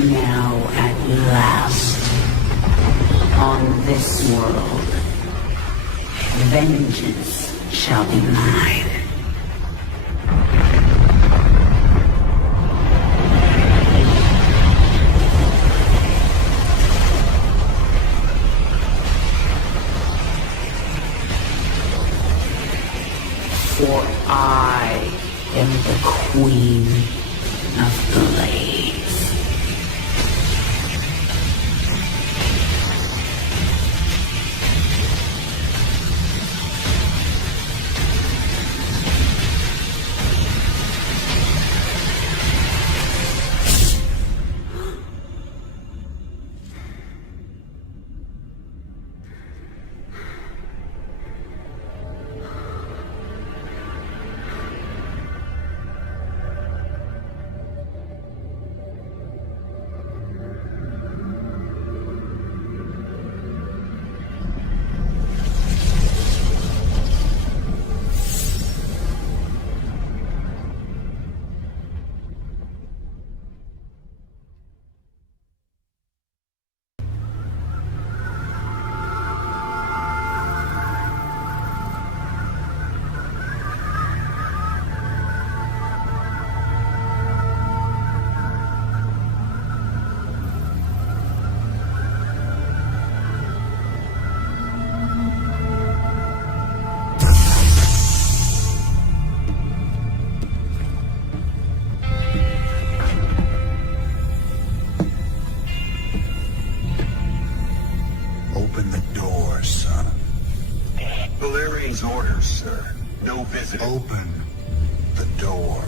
Now, at last, on this world, vengeance shall be mine. For I am the Queen of Blaze. Open the door, son. Valerian's orders, sir. No visitor. Open the door.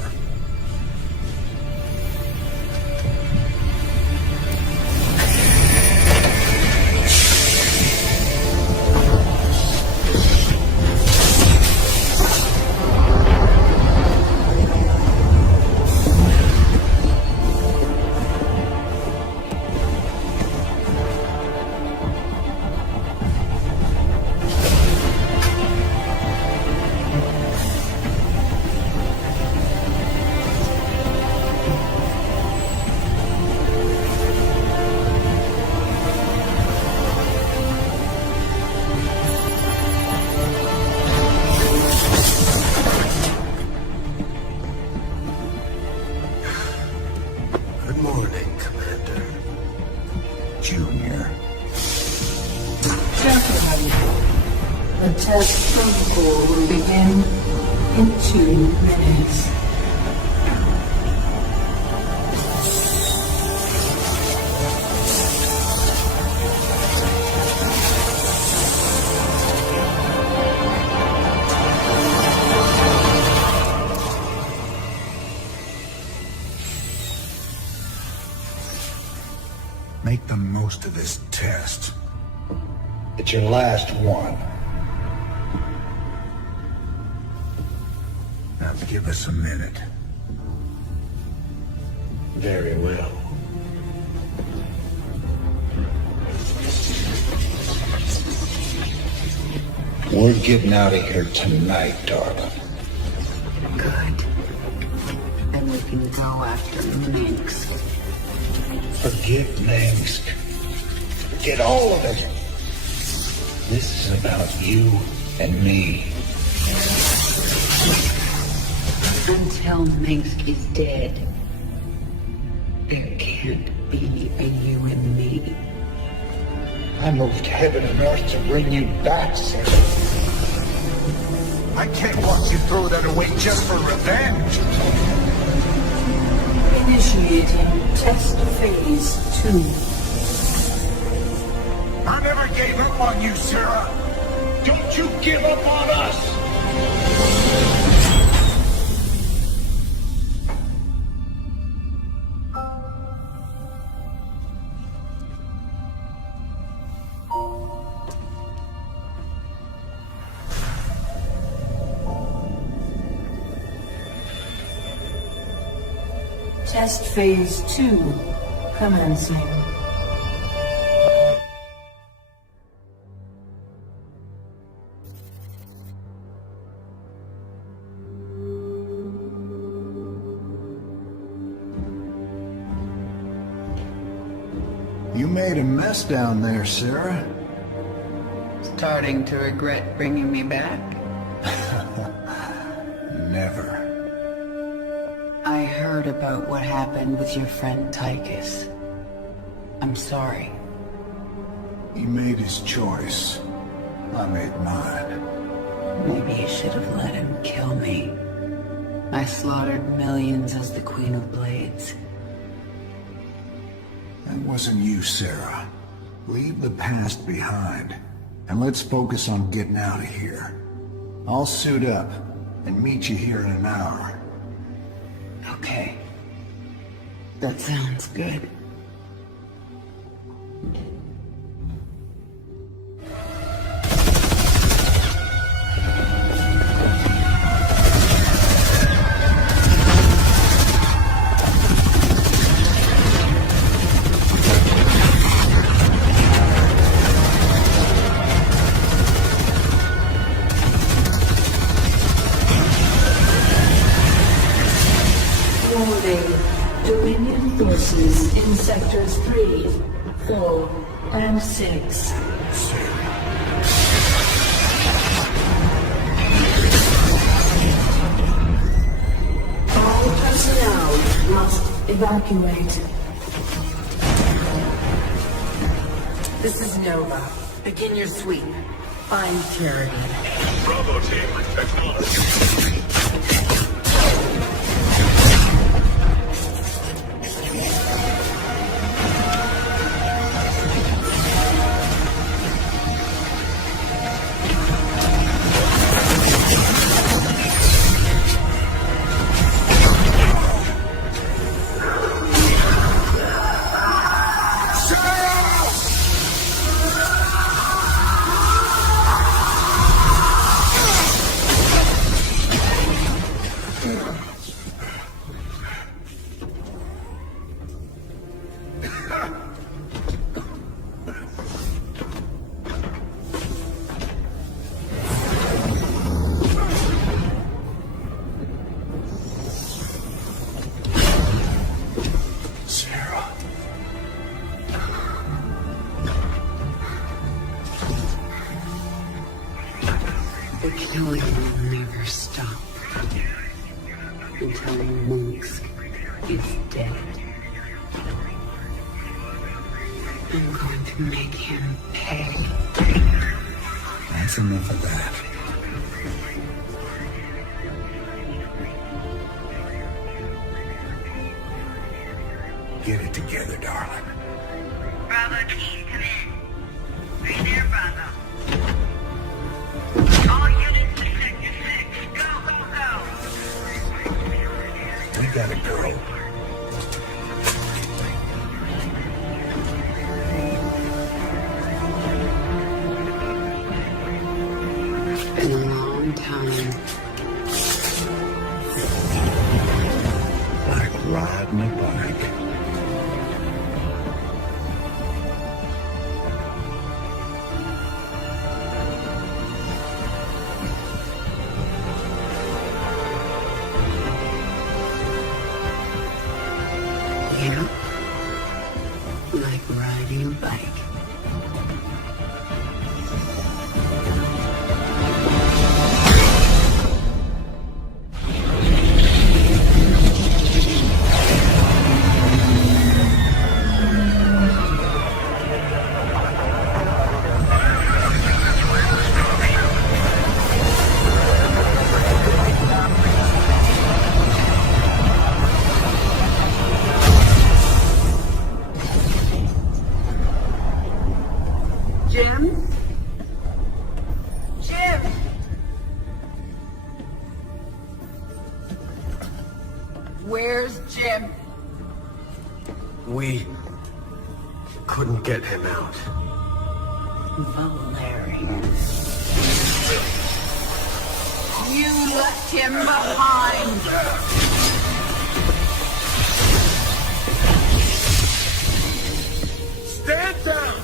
Good morning, Commander. Junior. Gentlemen, the test protocol will begin in 2 minutes. Make the most of this test. It's your last one. Now give us a minute. Very well. We're getting out of here tonight, darling. Good. Then we can go after Minx. Forget Minsk. Forget all of it. This is about you and me. Until Minsk is dead, there can't be a you and me. I moved heaven and earth to bring you back, Sarah. I can't watch you throw that away just for revenge. Initiating test phase 2. I never gave up on you, Sarah. Don't you give up on us. Test phase 2 commencing. You made a mess down there, Sarah. Starting to regret bringing me back? Never. I heard about what happened with your friend Tychus. I'm sorry. He made his choice. I made mine. Maybe you should have let him kill me. I slaughtered millions as the Queen of Blades. That wasn't you, Sarah. Leave the past behind, and let's focus on getting out of here. I'll suit up and meet you here in an hour. Okay. That sounds good. Dominion forces in sectors 3, 4, and 6. All personnel must evacuate. This is Nova. Begin your sweep. Find Charity. Bravo team, acknowledge. The killing will never stop until Minsk is dead. I'm going to make him pay. That's enough of that. Get it together, darling. Bravo team, come in. Are you there, Bravo? All units to Sector 6. Go, go, go! We gotta go. It's been a long time. Like riding a bike. Yeah? Like riding a bike. Jim? Jim! Where's Jim? We couldn't get him out. Valerian. You left him behind! Stand down!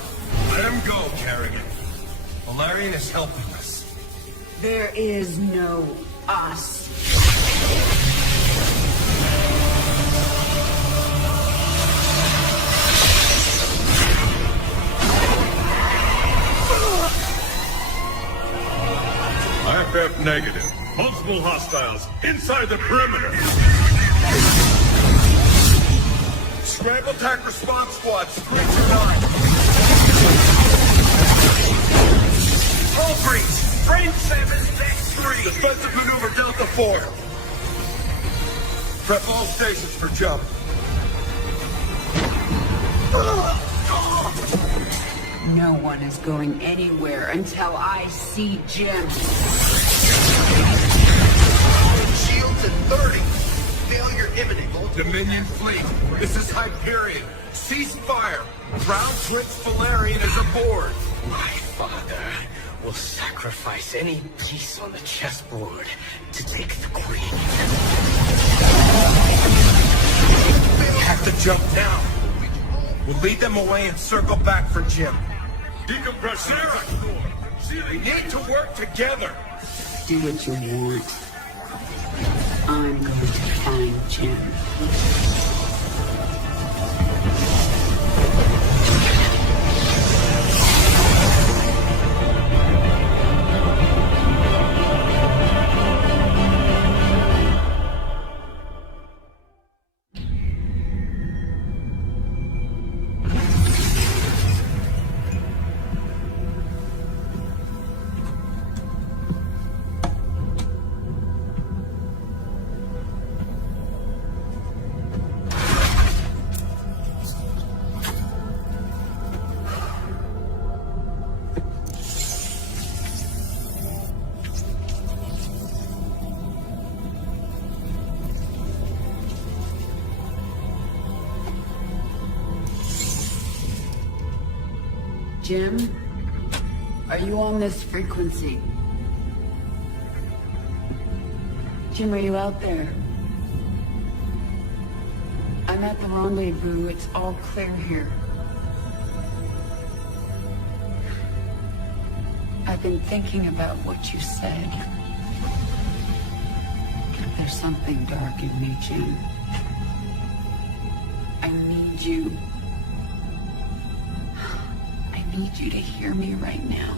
Let him go, Kerrigan. Valerian is helping us. There is no us. Negative. Multiple hostiles inside the perimeter. Scramble attack response squads, 3 to 9. All breach, frame 7, next 3. Defensive maneuver Delta 4. Prep all stations for jump. No one is going anywhere until I see Jim. Shields at 30. Failure imminent. Dominion fleet, this is Hyperion. Cease fire. Ground Prince Valerian is aboard. My father will sacrifice any piece on the chessboard to take the queen. We have to jump now. We'll lead them away and circle back for Jim. Decompress Sarah! We need to work together. Do what you want. I'm going to find Jim. Jim, are you on this frequency? Jim, are you out there? I'm at the rendezvous. It's all clear here. I've been thinking about what you said. There's something dark in me, Jim. I need you. I need you to hear me right now.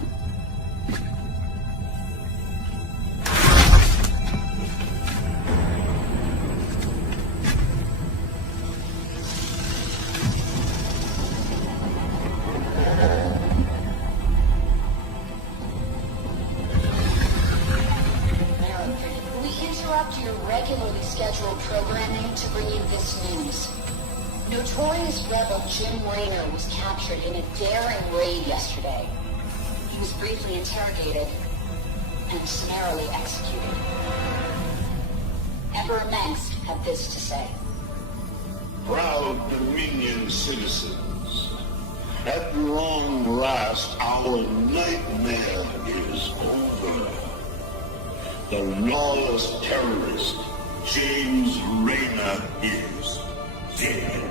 Your regularly scheduled programming to bring you this news. Notorious rebel Jim Raynor was captured in a daring raid yesterday. He was briefly interrogated and summarily executed. Emperor Mengsk had this to say. Proud Dominion citizens, at long last our nightmare is over. The lawless terrorist, James Raynor, is dead.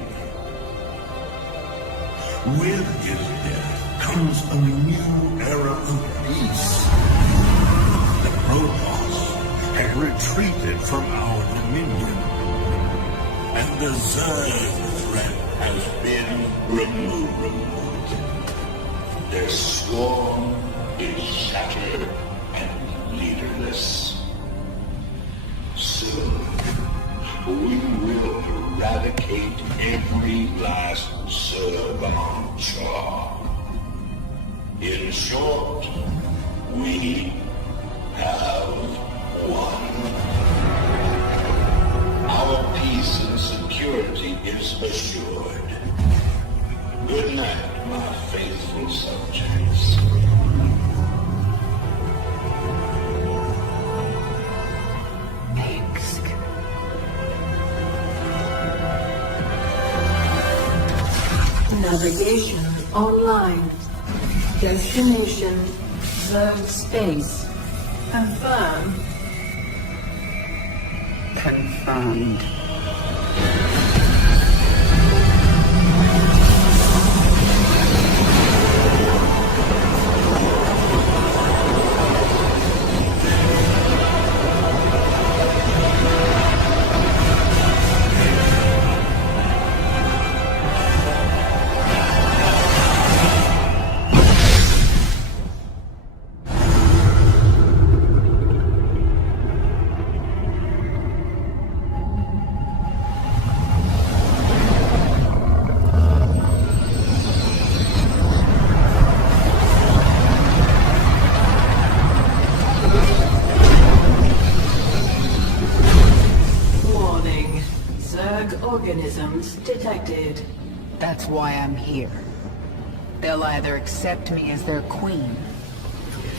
With his death comes a new era of peace. The Protoss had retreated from our dominion, and the Zerg threat has been removed. Their swarm is shattered and leaderless. Soon, we will eradicate every last Zerg on Char. In short, we have won. Our peace and security is assured. Good night, my faithful subjects. Navigation online. Destination Zerg space. Confirm. Confirmed. did. That's why I'm here. They'll either accept me as their queen,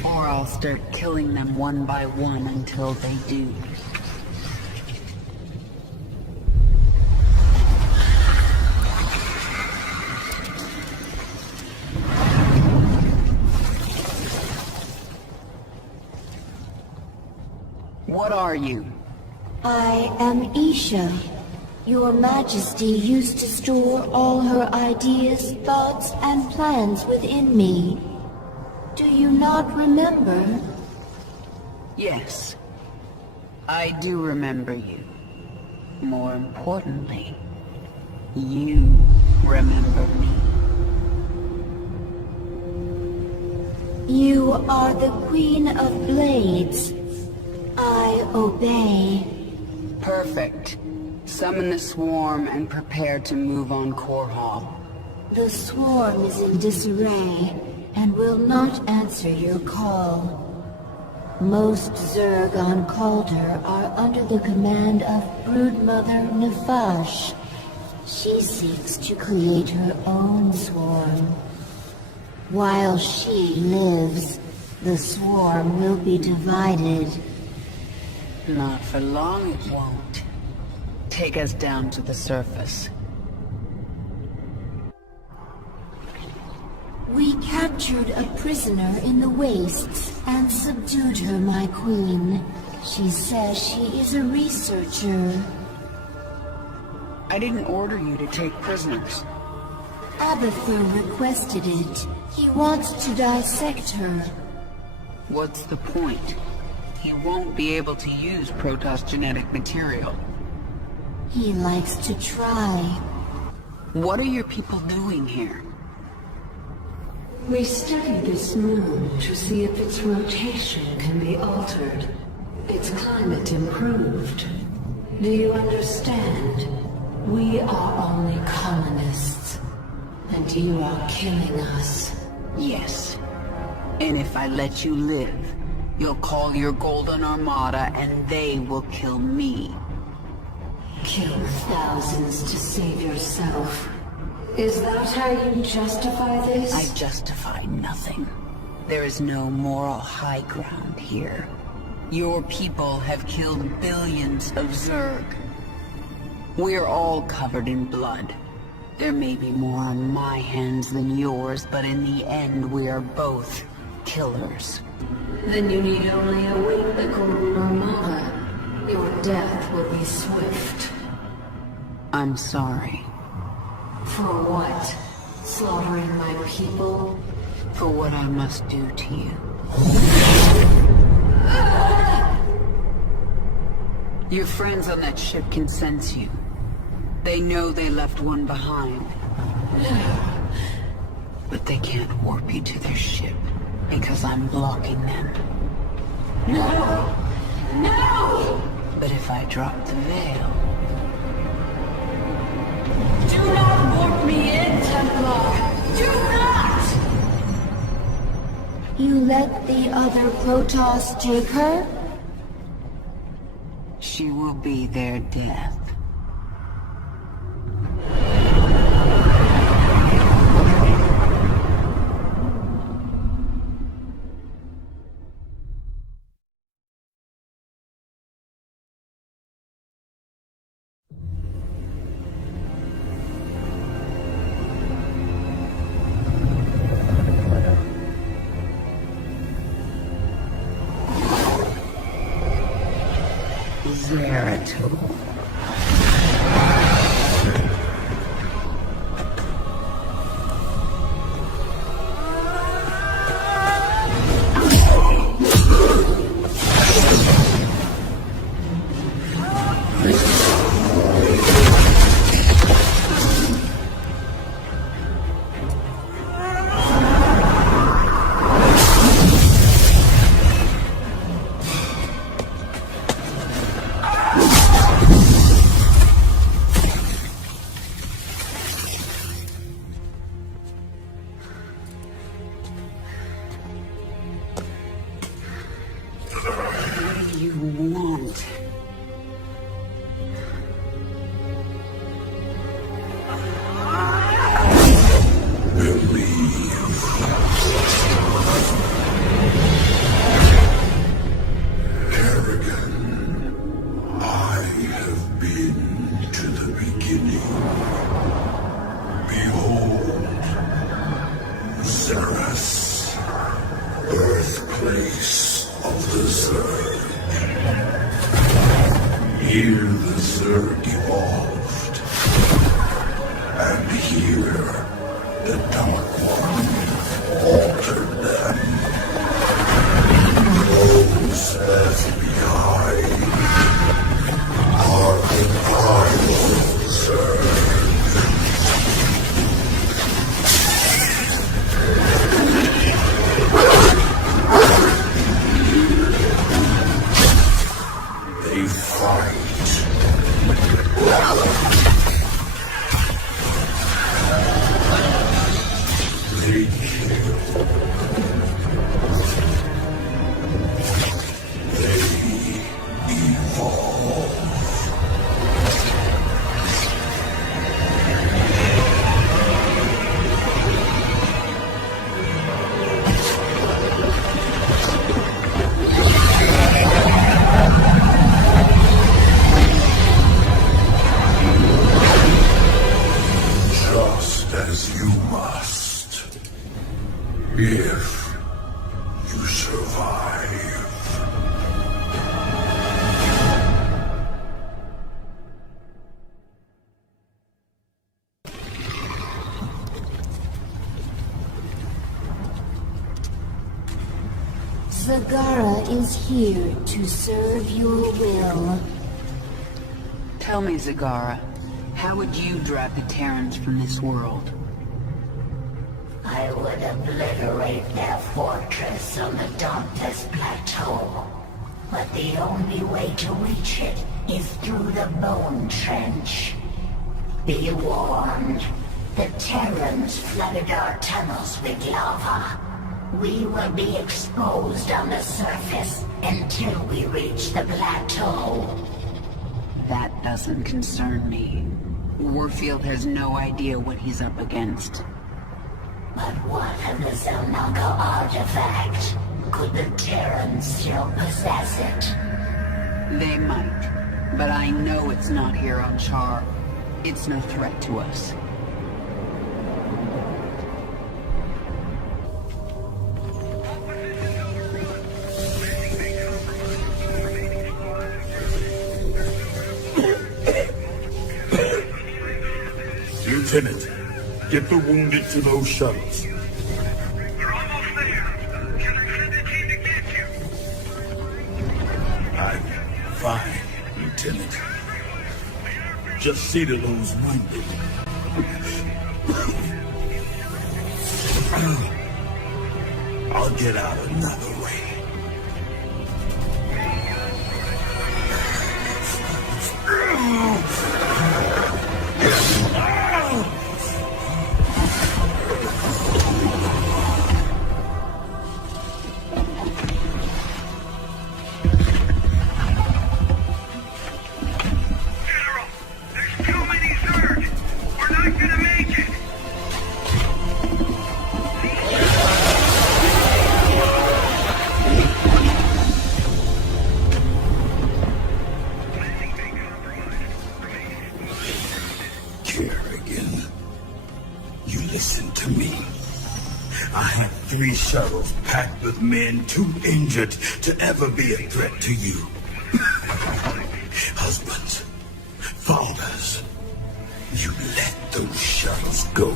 or I'll start killing them one by one until they do. What are you? I am Isha. Your Majesty used to store all her ideas, thoughts, and plans within me. Do you not remember? Yes. I do remember you. More importantly, you remember me. You are the Queen of Blades. I obey. Perfect. Summon the swarm and prepare to move on Core Hall. The swarm is in disarray and will not answer your call. Most Zerg on Calder are under the command of Broodmother Nefesh. She seeks to create her own swarm. While she lives, the swarm will be divided. Not for long, it won't. Take us down to the surface. We captured a prisoner in the wastes and subdued her, my queen. She says she is a researcher. I didn't order you to take prisoners. Abathur requested it. He wants to dissect her. What's the point? He won't be able to use Protoss genetic material. He likes to try. What are your people doing here? We studied this moon to see if its rotation can be altered, its climate improved. Do you understand? We are only colonists, and you are killing us. Yes. And if I let you live, you'll call your Golden Armada and they will kill me. Kill thousands to save yourself. Is that how you justify this? I justify nothing. There is no moral high ground here. Your people have killed billions of Zerg. We're all covered in blood. There may be more on my hands than yours, but in the end we are both killers. Then you need only await the Golden Armada. Your death will be swift. I'm sorry. For what? Slaughtering my people? For what I must do to you. Your friends on that ship can sense you. They know they left one behind. But they can't warp you to their ship, because I'm blocking them. No! No! But if I drop the veil... Do not warp me in, Templar! Do not! You let the other Protoss take her? She will be their death. Zeratul. here. The Dark One altered them. Those left behind are the primal. They fight. They kill. They evolve. Just as you must. If you survive. Zagara is here to serve your will. Tell me, Zagara, how would you drive the Terrans from this world? I would obliterate their fortress on the Dauntless Plateau. But the only way to reach it is through the Bone Trench. Be warned, the Terrans flooded our tunnels with lava. We will be exposed on the surface until we reach the plateau. That doesn't concern me. Warfield has no idea what he's up against. But what of the Zelnaga artifact? Could the Terrans still possess it? They might, but I know it's not here on Char. It's no threat to us. Lieutenant, get the wounded to those shuttles. We're almost there. Killer sent a team to get you. I'm fine, Lieutenant. Just see to those wounded. I'll get out another way. General, there's too many Zerg. We're not gonna make it. Kerrigan, you listen to me. I have 3 shuttles packed with men too injured to ever be a threat to you. Husbands, fathers, you let those shuttles go.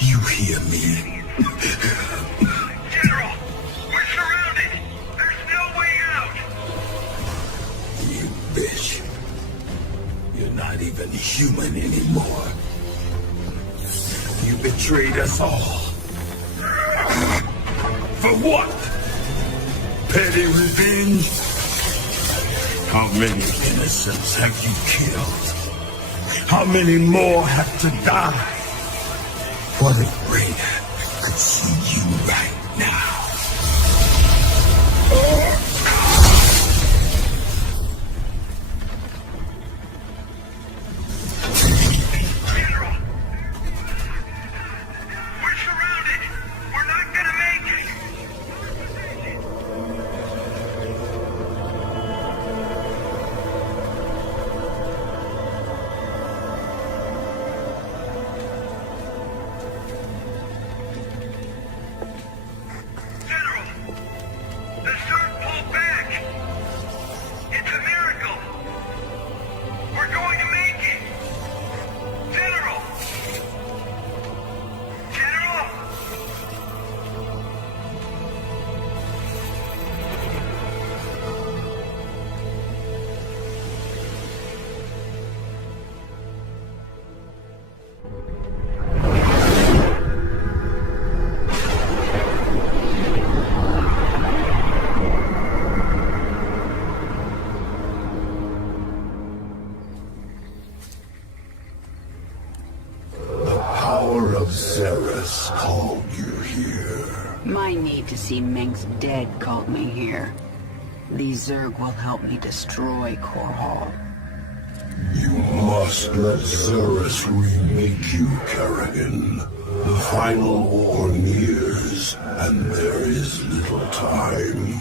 You hear me? General, we're surrounded. There's no way out. You bitch. You're not even human anymore. You betrayed us all. For what? Petty revenge? How many innocents have you killed? How many more have to die? What if Raina could see you right now? General, we're surrounded. We're not gonna make it. General, Zerus called you here. My need to see Mengsk dead called me here. These Zerg will help me destroy Korhal. You must let Zerus remake you, Kerrigan. The final war nears, and there is little time.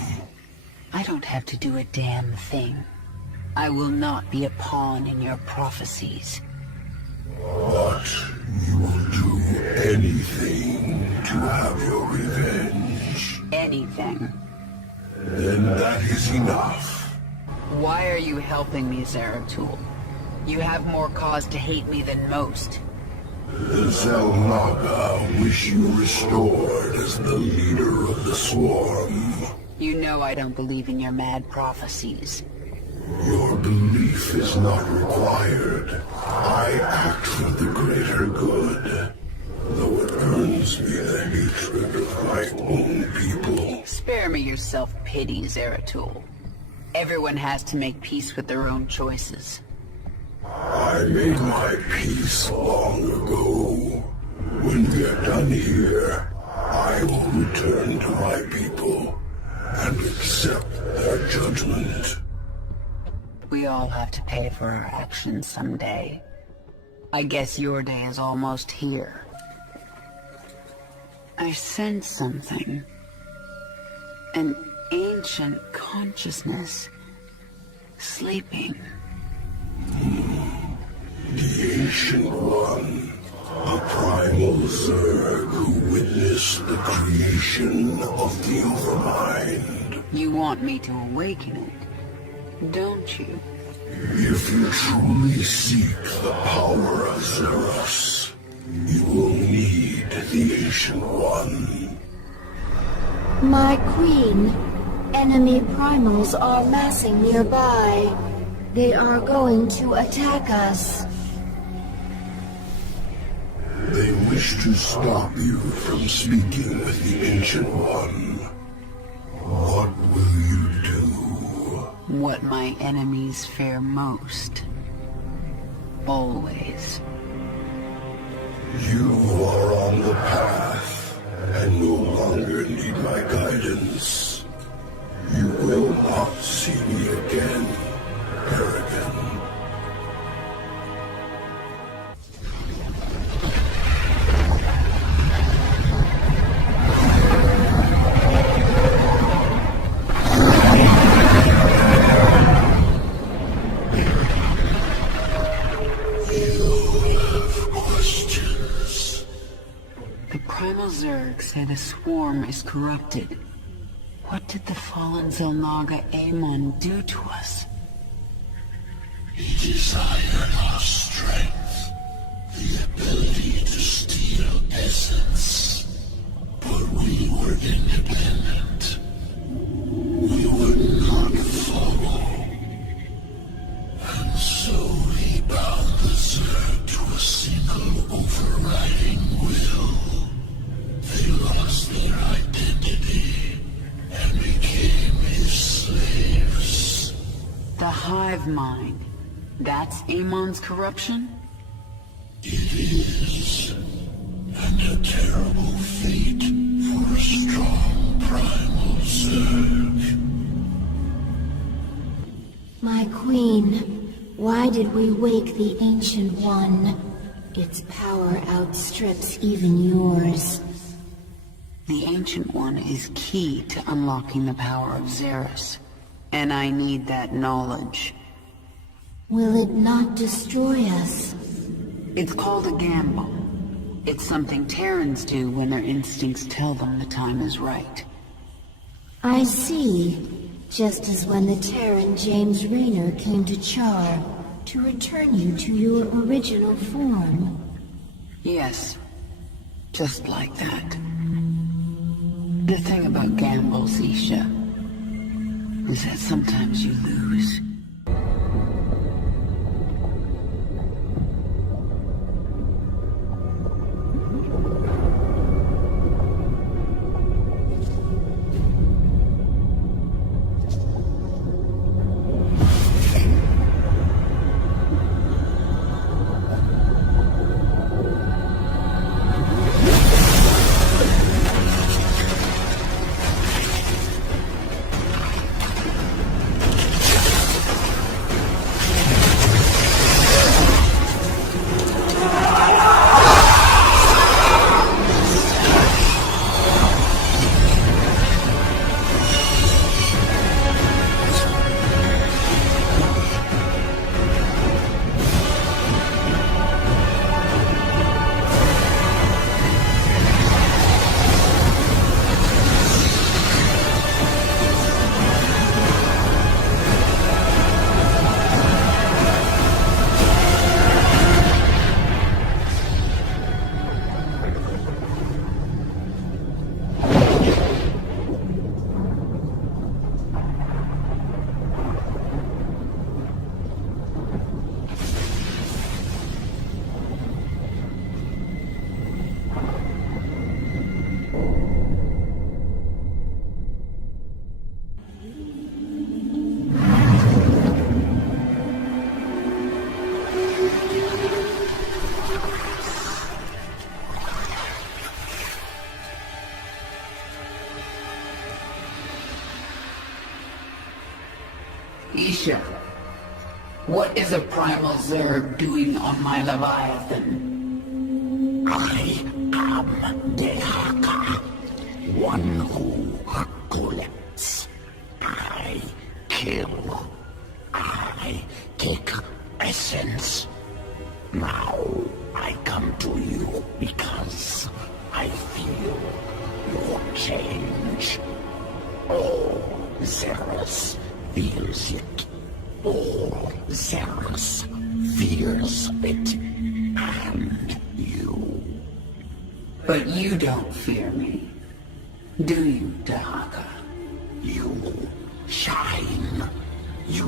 I don't have to do a damn thing. I will not be a pawn in your prophecies. But you will do anything to have your revenge. Anything. Then that is enough. Why are you helping me, Zeratul? You have more cause to hate me than most. The Xel'Naga wish you restored as the leader of the Swarm. You know I don't believe in your mad prophecies. Your belief is not required. I act for the greater good, though it earns me the hatred of my own people. Spare me your self-pity, Zeratul. Everyone has to make peace with their own choices. I made my peace long ago. When we are done here, I will return to my people and accept their judgment. We all have to pay for our actions someday. I guess your day is almost here. I sense something. An ancient consciousness. Sleeping. The Ancient One, a primal Zerg who witnessed the creation of the Overmind. You want me to awaken it, don't you? If you truly seek the power of Zerus, you will need the Ancient One. My queen, enemy primals are massing nearby. They are going to attack us. They wish to stop you from speaking with the Ancient One. What will you do? What my enemies fear most. Always. You are on the path, and no longer need my guidance. You will not see me again, Kerrigan. Zerg say the Swarm is corrupted. What did the fallen Xel'Naga Amon do to us? He desired our strength, the ability to steal essence. But we were independent. We would not follow. And so he bound the Zerg to a single overriding will. They lost their identity and became his slaves. The hive mind. That's Amon's corruption? It is. And a terrible fate for a strong primal Zerg. My queen, why did we wake the Ancient One? Its power outstrips even yours. The Ancient One is key to unlocking the power of Zerus, and I need that knowledge. Will it not destroy us? It's called a gamble. It's something Terrans do when their instincts tell them the time is right. I see. Just as when the Terran James Raynor came to Char to return you to your original form. Yes, just like that. The thing about gambles, Isha, is that sometimes you lose. Isha, what is a primal Zerg doing on my Leviathan? I am Dehaka, one who collects. I kill. I take essence. Now I come to you because I feel your change. All Xeris feels it. All Xeris fears it. And you. But you don't fear me, do you, Dehaka? You shine. You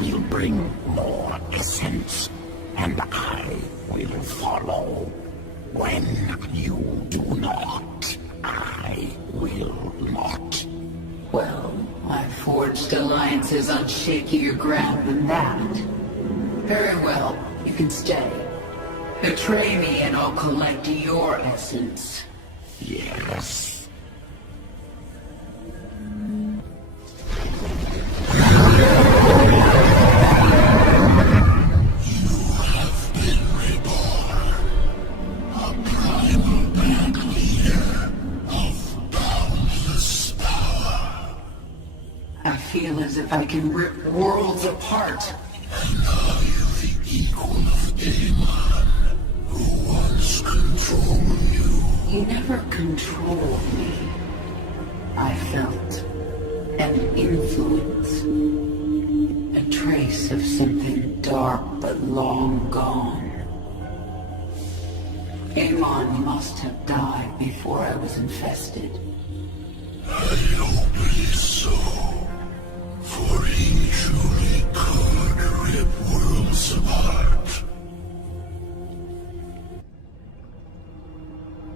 will bring more essence, and I will follow. When you do not, I will not. Well, I've forged alliances on shakier ground than that. Very well, you can stay. Betray me and I'll collect your essence. Yes. I feel as if I can rip worlds apart. And are you the equal of Amon, who once controlled you? You never controlled me. I felt an influence. A trace of something dark but long gone. Amon must have died before I was infested. I hope it is so. For he truly could rip worlds apart.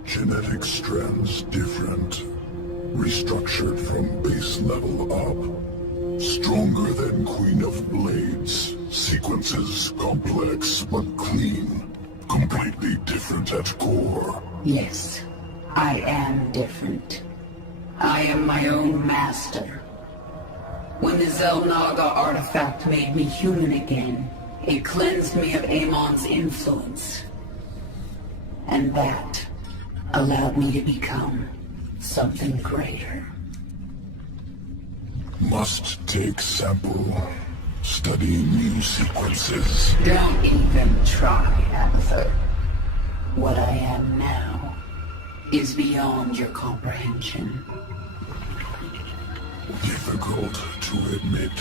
Genetic strands different. Restructured from base level up. Stronger than Queen of Blades. Sequences complex but clean. Completely different at core. Yes, I am different. I am my own master. When the Xel'Naga artifact made me human again, it cleansed me of Amon's influence. And that allowed me to become something greater. Must take sample. Study new sequences. Don't even try, Aether. What I am now is beyond your comprehension. Difficult to admit.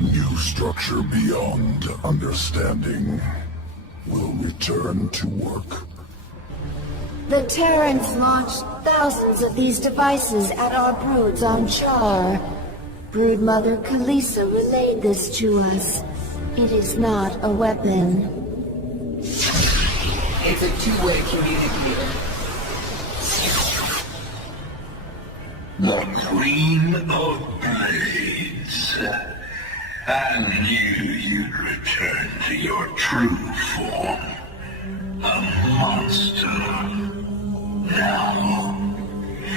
New structure beyond understanding. Will return to work. The Terrans launched thousands of these devices at our broods on Char. Broodmother Kalisa relayed this to us. It is not a weapon. It's a two-way communicator. The Queen of Blades. I knew you'd return to your true form. A monster. Now,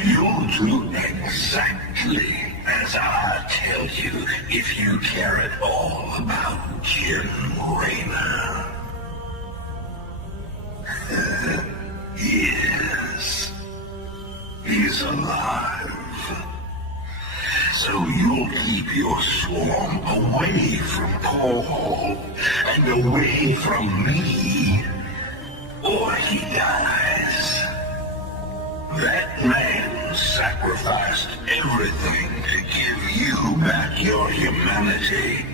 you'll do exactly as I tell you if you care at all about Jim Raynor. Yes. He's alive. So you'll keep your swarm away from Paul and away from me, or he dies. That man sacrificed everything to give you back your humanity,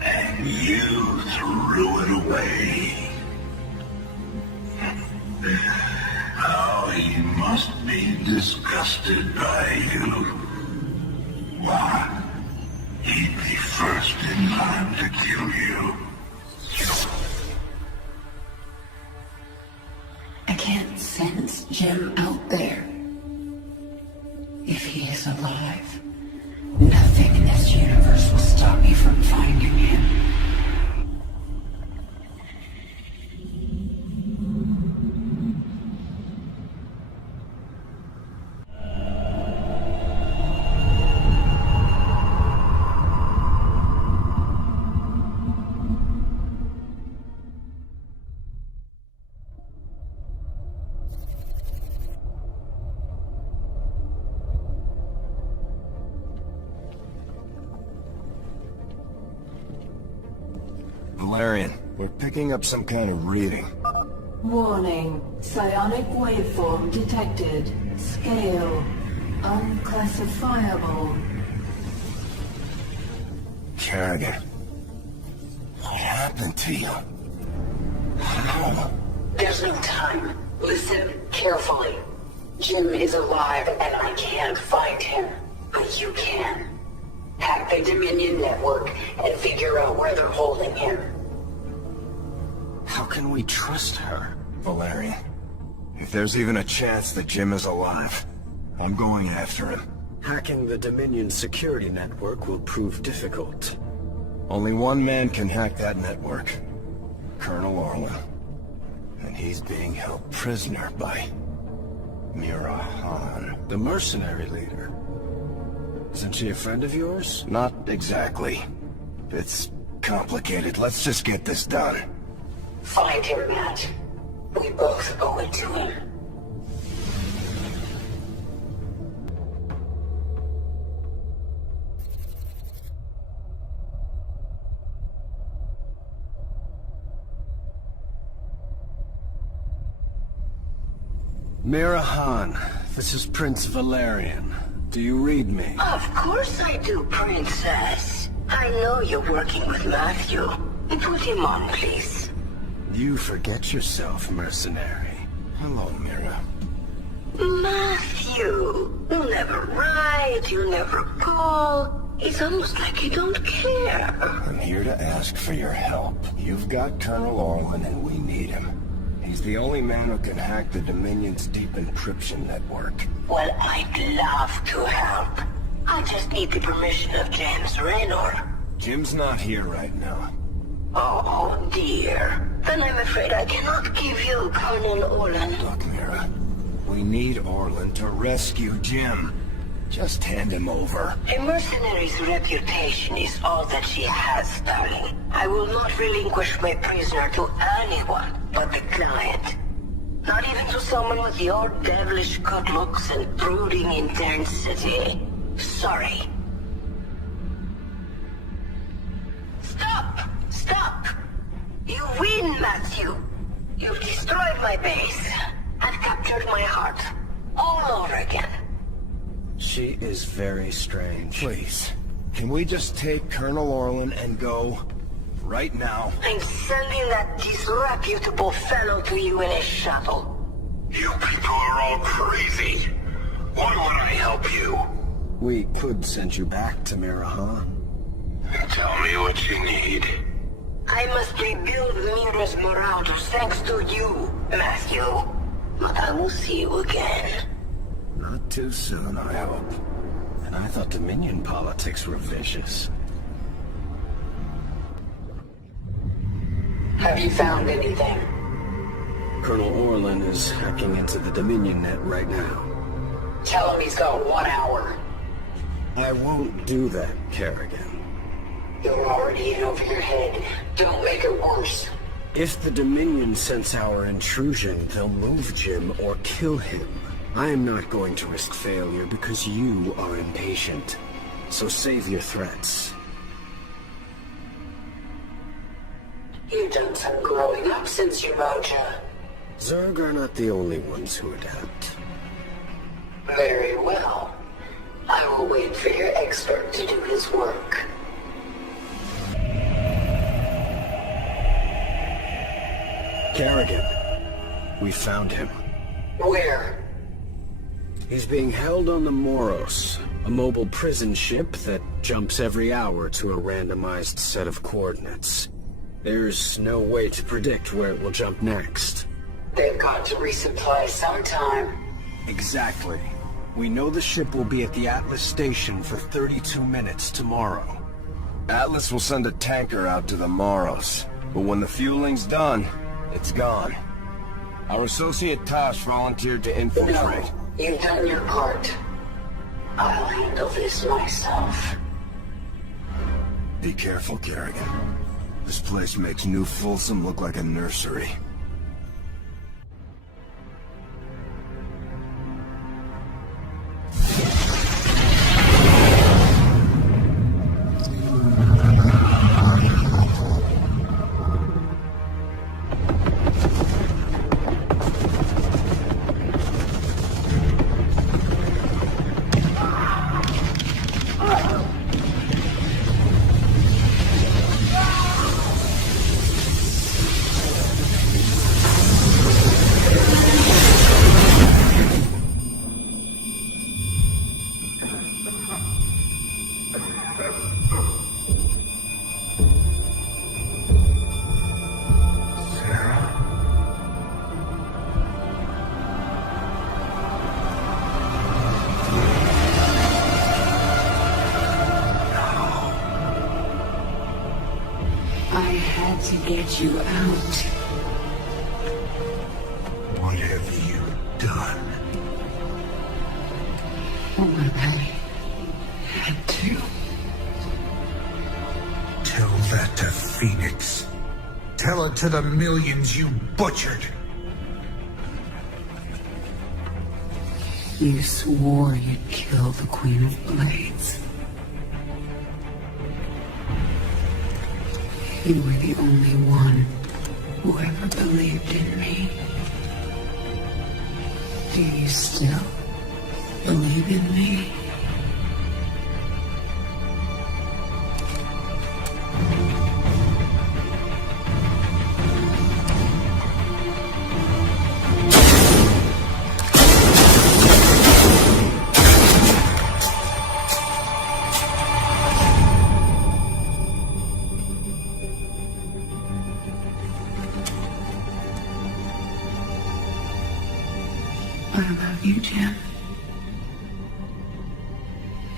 and you threw it away. How he must be disgusted by you. Why, he'd be first in line to kill you. I can't sense Jim out there. If he is alive, nothing in this universe will stop me from finding him. picking up some kind of reading. Warning. Psionic waveform detected. Scale. Unclassifiable. Kerrigan. What happened to you? How? There's no time. Listen carefully. Jim is alive and I can't find him. But you can. Hack the Dominion network and figure out where they're holding him. How can we trust her, Valerian? If there's even a chance that Jim is alive, I'm going after him. Hacking the Dominion security network will prove difficult. Only one man can hack that network. Colonel Orlan. And he's being held prisoner by Mira Han. The mercenary leader. Isn't she a friend of yours? Not exactly. It's complicated. Let's just get this done. Find him, Matt. We both owe it to him. Mira Han, this is Prince Valerian. Do you read me? Of course I do, Princess. I know you're working with Matthew. Put him on, please. You forget yourself, mercenary. Hello, Mira. Matthew, you never write, you never call. It's almost like you don't care. I'm here to ask for your help. You've got Colonel Orlan and we need him. He's the only man who can hack the Dominion's deep encryption network. Well, I'd love to help. I just need the permission of James Raynor. Jim's not here right now. Oh, dear. Then I'm afraid I cannot give you Colonel Orlan. Look, Mira. We need Orlan to rescue Jim. Just hand him over. A mercenary's reputation is all that she has, darling. I will not relinquish my prisoner to anyone but the client. Not even to someone with your devilish good looks and brooding intensity. Sorry. Stop! Stop! You win, Matthew. You've destroyed my base and captured my heart all over again. She is very strange. Please, can we just take Colonel Orlan and go right now? I'm sending that disreputable fellow to you in a shuttle. You people are all crazy. Why would I help you? We could send you back to Mira Han. Tell me what you need. I must rebuild Mira's Marauders thanks to you, Matthew. But I will see you again. Not too soon, I hope. And I thought Dominion politics were vicious. Have you found anything? Colonel Orlan is hacking into the Dominion net right now. Tell him he's got 1 hour. I won't do that, Kerrigan. You're already in over your head. Don't make it worse. If the Dominion sense our intrusion, they'll move Jim or kill him. I am not going to risk failure because you are impatient. So save your threats. You've done some growing up since your mojo. Zerg are not the only ones who adapt. Very well. I will wait for your expert to do his work. Kerrigan. We found him. Where? He's being held on the Moros, a mobile prison ship that jumps every hour to a randomized set of coordinates. There's no way to predict where it will jump next. They've got to resupply sometime. Exactly. We know the ship will be at the Atlas station for 32 minutes tomorrow. Atlas will send a tanker out to the Moros, but when the fueling's done, it's gone. Our associate Tosh volunteered to infiltrate. No, you've done your part. I'll handle this myself. Be careful, Kerrigan. This place makes New Folsom look like a nursery. to get you out. What have you done? What I had to. Tell that to Phoenix. Tell it to the millions you butchered. You swore you'd kill the Queen of Blades. You were the only one who ever believed in me. Do you still believe in me? I love you, Jim.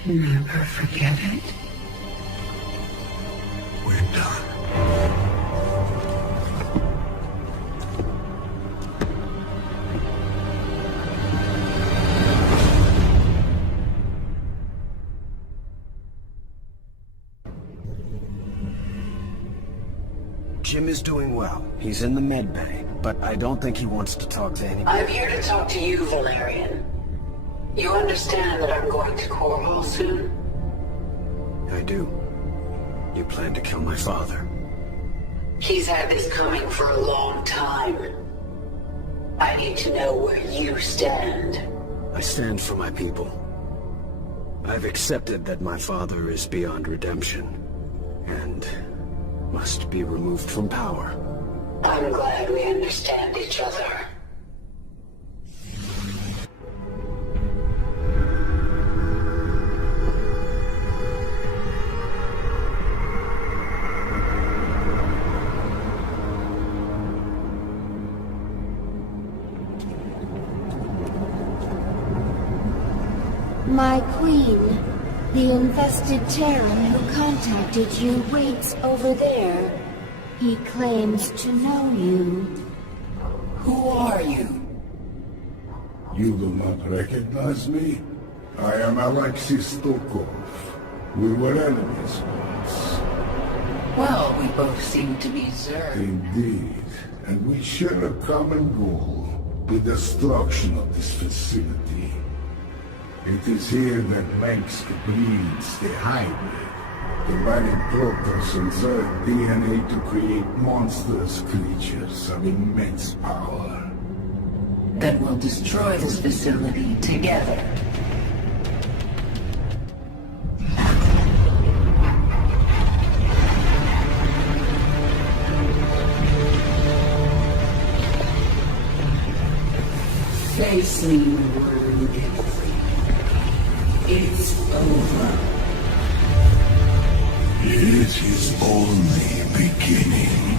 Never forget it. We're done. Jim is doing well. He's in the med bay, but I don't think he wants to talk to anyone. I'm here to talk to you, Valerian. You understand that I'm going to Korhal soon? I do. You plan to kill my father. He's had this coming for a long time. I need to know where you stand. I stand for my people. I've accepted that my father is beyond redemption, and must be removed from power. I'm glad we understand each other. My queen, the infested Terran who contacted you waits over there. He claims to know you. Who are you? You do not recognize me? I am Alexis Stokov. We were enemies once. Well, we both seem to be Zerg. Indeed. And we share a common goal. The destruction of this facility. It is here that Mengsk breeds the hybrid, combining Protoss and Zerg DNA to create monstrous creatures of immense power. That will destroy this facility together. Face me, Rude. It's over. It is only beginning.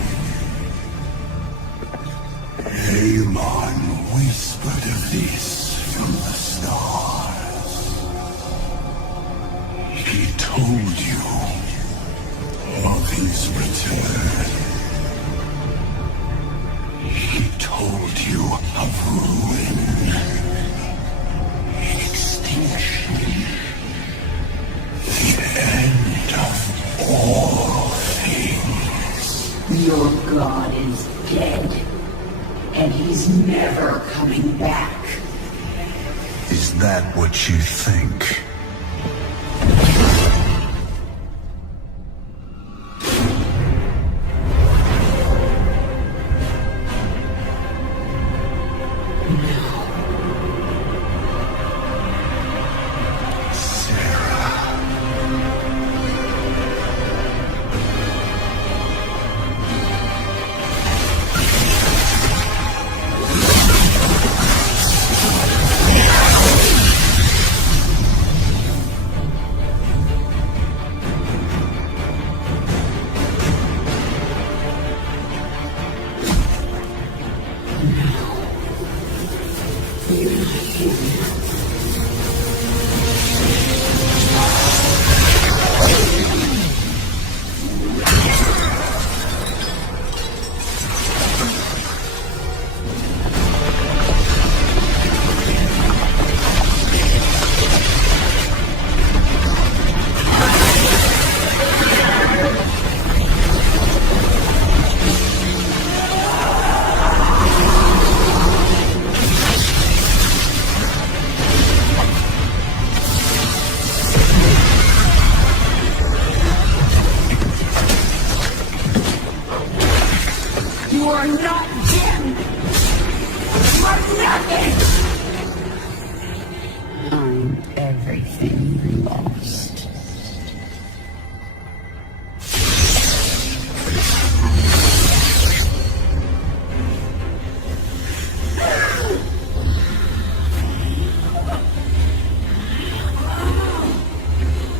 Aemon whispered of this from the stars. He told you of his return. He told you of ruin, extinction, the end of all things. Your god is dead, and he's never coming back. Is that what you think? everything lost.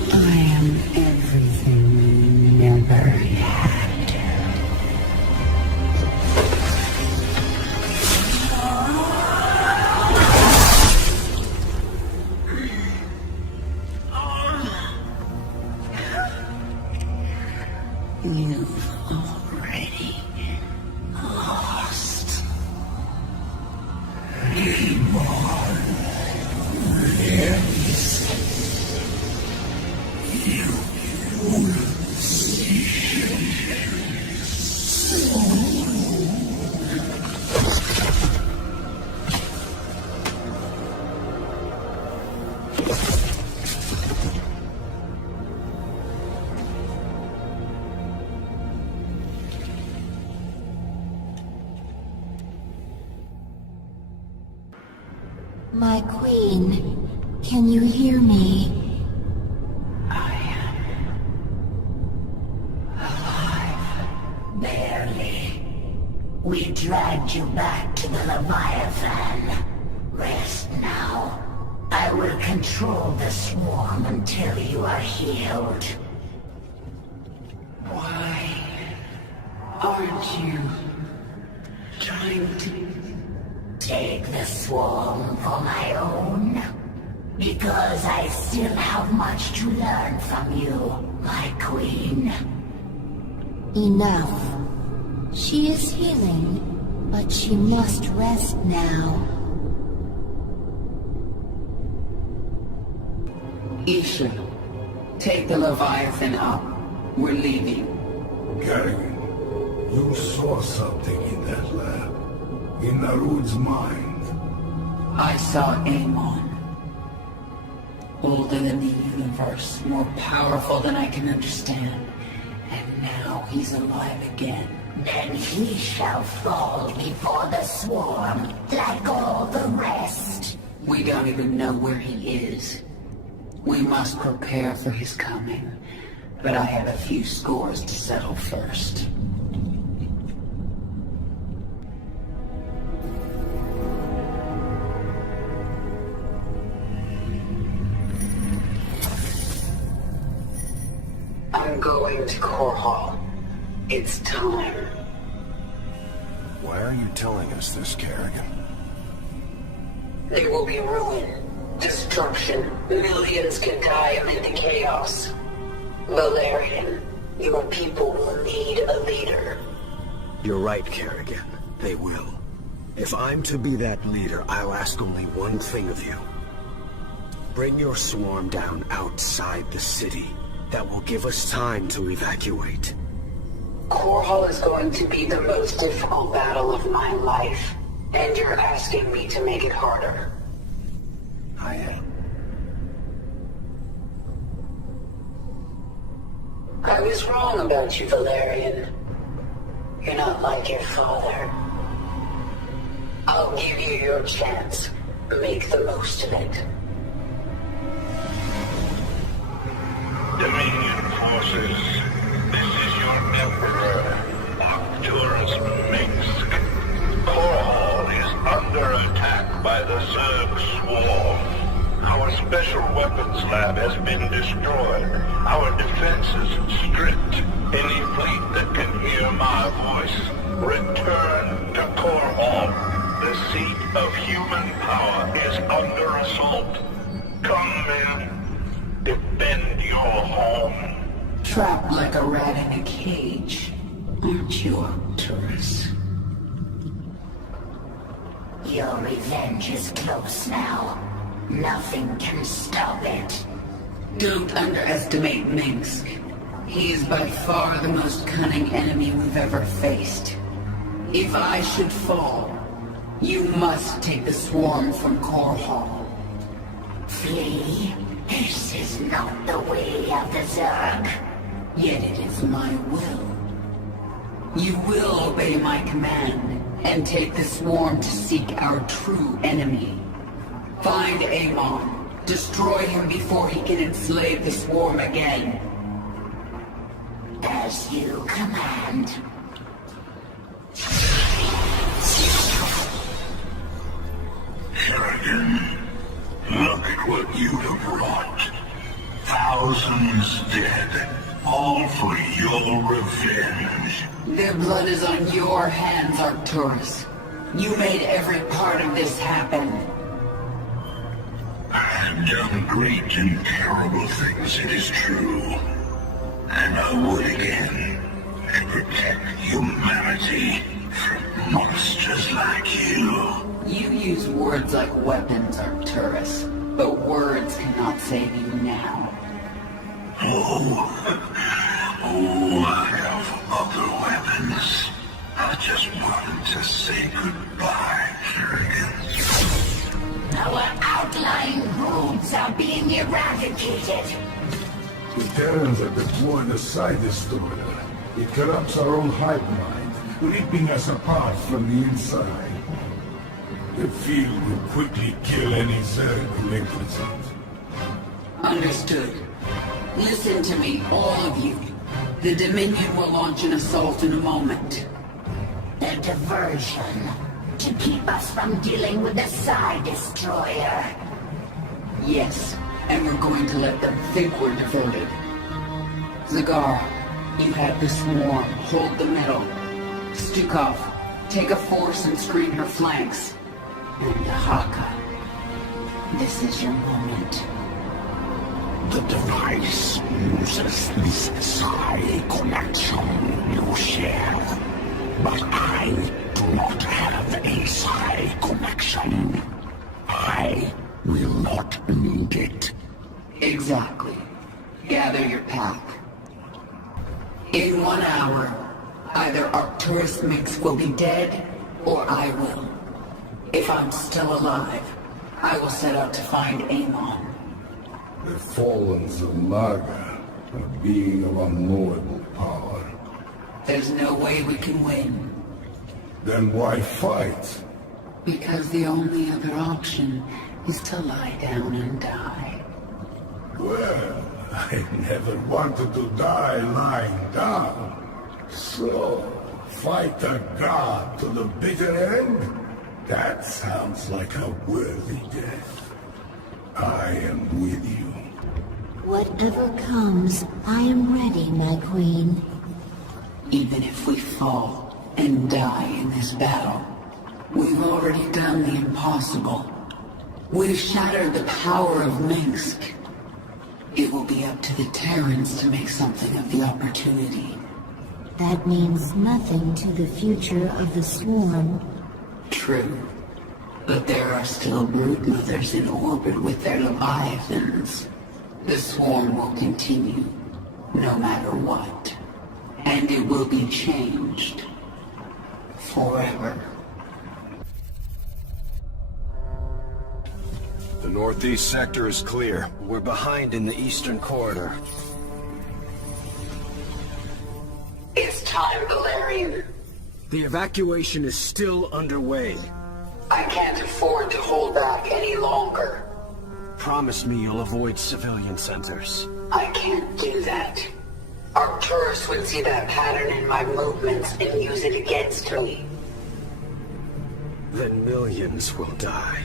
I am everything you never had. You've already lost. Amon lives. You will see him soon. My queen, can you hear me? I am alive. Barely. We dragged you back to the Leviathan. Rest now. I will control the swarm until you are healed. Why aren't you trying to Take the swarm for my own. Because I still have much to learn from you, my queen. Enough. She is healing, but she must rest now. Isha, take the Leviathan up. We're leaving. Kerrigan, you saw something in that lab. In Narud's mind. I saw Amon. Older than the universe, more powerful than I can understand. And now he's alive again. Then he shall fall before the swarm, like all the rest. We don't even know where he is. We must prepare for his coming. But I have a few scores to settle first. I'm going to Core Hall. It's time. Why are you telling us this, Kerrigan? There will be ruin, destruction. Millions can die amid the chaos. Valerian, your people will need a leader. You're right, Kerrigan. They will. If I'm to be that leader, I'll ask only one thing of you. Bring your swarm down outside the city. That will give us time to evacuate. Core Hall is going to be the most difficult battle of my life, and you're asking me to make it harder. I am. I was wrong about you, Valerian. You're not like your father. I'll give you your chance. Make the most of it. Dominion forces, this is your Emperor, Arcturus Minsk. Core Hall is under attack by the Zerg swarm. Our special weapons lab has been destroyed. Our defenses stripped. Any fleet that can hear my voice, return to Core Hall. The seat of human power is under assault. Come in. Defend your home. Trapped like a rat in a cage, aren't you, Arcturus? Your revenge is close now. Nothing can stop it. Don't underestimate Minsk. He is by far the most cunning enemy we've ever faced. If I should fall, you must take the swarm from Core Hall. Flee? This is not the way of the Zerg. Yet it is my will. You will obey my command and take the swarm to seek our true enemy. Find Amon Destroy him before he can enslave the swarm again. As you command. Kerrigan, look at what you have brought. Thousands dead, all for your revenge. Their blood is on your hands, Arcturus. You made every part of this happen. I have done great and terrible things, it is true. And I would again, to protect humanity from monsters like you. You use words like weapons, Arcturus, but words cannot save you now. Oh, I have other weapons. I just wanted to say goodbye, Kerrigan. Our outlying roads are being eradicated. The Terrans are deploying a side destroyer. It corrupts our own hive mind, ripping us apart from the inside. The field will quickly kill any Zerg who enters it. Understood. Listen to me, all of you. The Dominion will launch an assault in a moment. The diversion. To keep us from dealing with the side destroyer. Yes, and we're going to let them think we're diverted. Zagar, you have the swarm. Hold the middle. Stukov, take a force and screen her flanks. And Haka, this is your moment. The device uses this psi connection you share. But I do not have a psi connection. I will not need it. Exactly. Gather your pack. In 1 hour, either Arcturus Mix will be dead, or I will. If I'm still alive, I will set out to find Amon. The fallen Zamaga, a being of unknowable power. There's no way we can win. Then why fight? Because the only other option is to lie down and die. Well, I never wanted to die lying down. So, fight a god to the bitter end? That sounds like a worthy death. I am with you. Whatever comes, I am ready, my queen. Even if we fall and die in this battle, we've already done the impossible. We've shattered the power of Minsk. It will be up to the Terrans to make something of the opportunity. That means nothing to the future of the swarm. True. But there are still broodmothers in orbit with their leviathans. The swarm will continue, no matter what. And it will be changed. Forever. The northeast sector is clear. We're behind in the eastern corridor. It's time, Valerian. The evacuation is still underway. I can't afford to hold back any longer. Promise me you'll avoid civilian centers. I can't do that. Arcturus would see that pattern in my movements and use it against me. Then millions will die.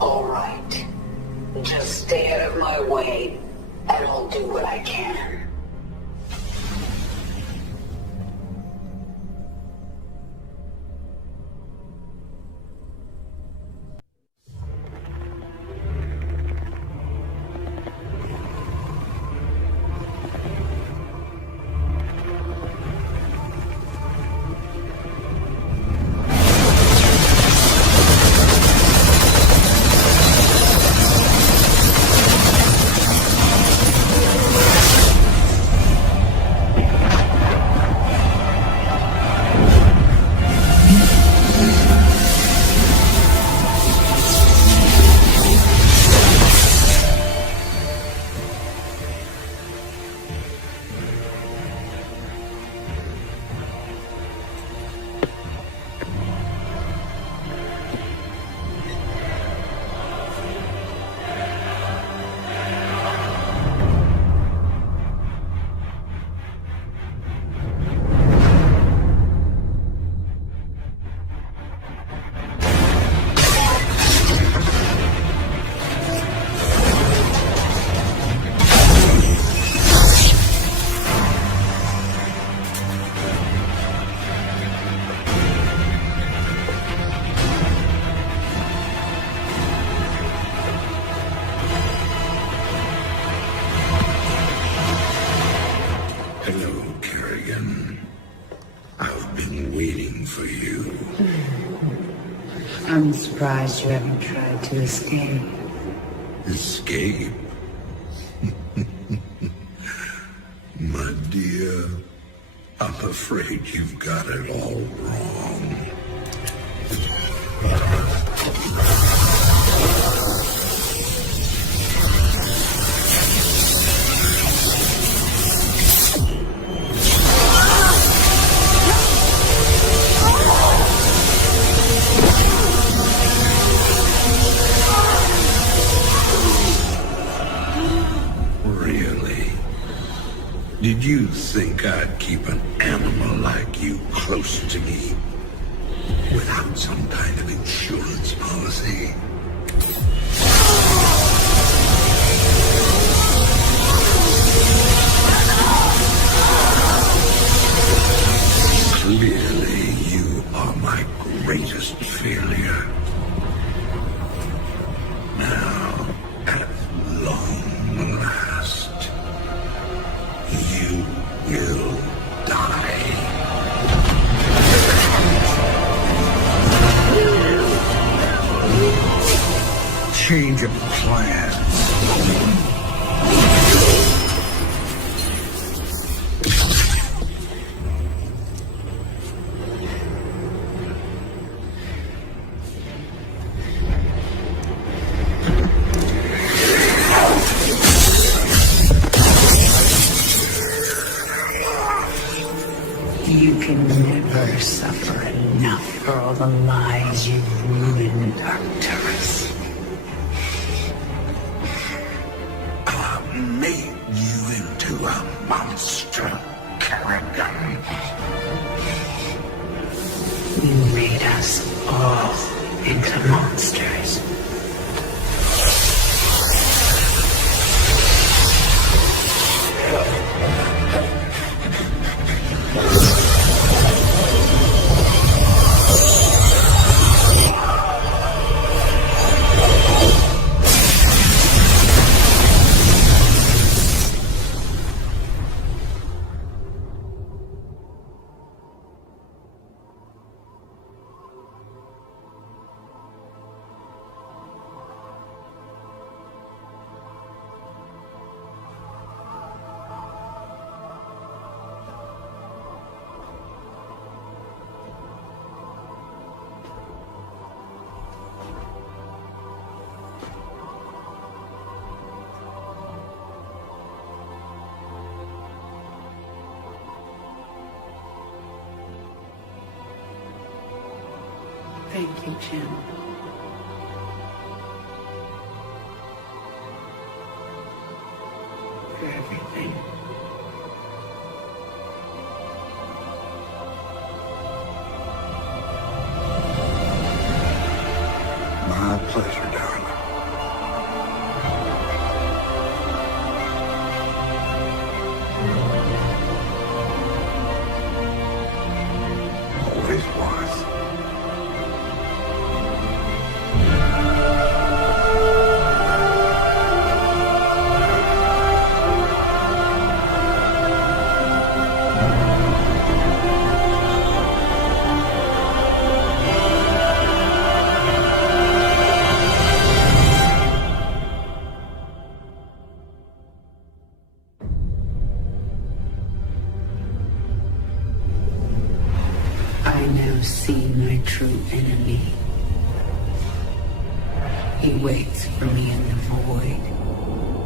All right. Just stay out of my way, and I'll do what I can. I've been waiting for you. I'm surprised you haven't tried to escape. Escape? My dear, I'm afraid you've got it all wrong. Really? Did you think I'd keep an animal like you close to me without some kind of insurance policy? Clearly, you are my greatest failure. Now, at long last, you will die. Change of plans. You can never suffer enough for all the lies you've ruined, Arcturus. I've made you into a monster, Kerrigan. You made us all into monsters. Thank you, Jim. For everything. My pleasure, darling. Always was. I now see my true enemy. He waits for me in the void,